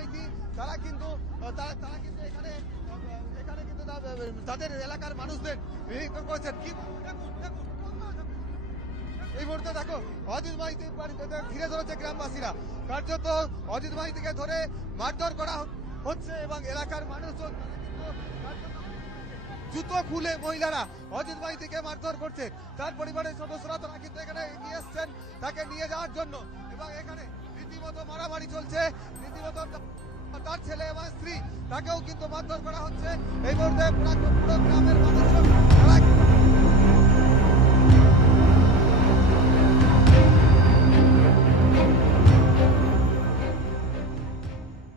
মাইতি তারা কিন্তু এখানে কিন্তু তাদের এলাকার মানুষদের করেছেন। কি এই মুহূর্তে দেখো অজিত মাইতি ঘিরে ধরেছে গ্রামবাসীরা, কার্যত অজিত মাইতিকে ধরে মারধর করা হচ্ছে এবং এলাকার মানুষজন জুতো খুলে মহিলারা অজিত মাইতিকে মারধর করছে। তার পরিবারের সদস্যরা তারা কিন্তু এখানে এগিয়ে এসছেন তাকে নিয়ে যাওয়ার জন্য এবং এখানে রীতিমতো মারামারি চলছে, রীতিমতো তার ছেলে এবং স্ত্রী তাকেও কিন্তু মারধর করা হচ্ছে। এই মুহূর্তে পুরো গ্রামের মানুষজন তারা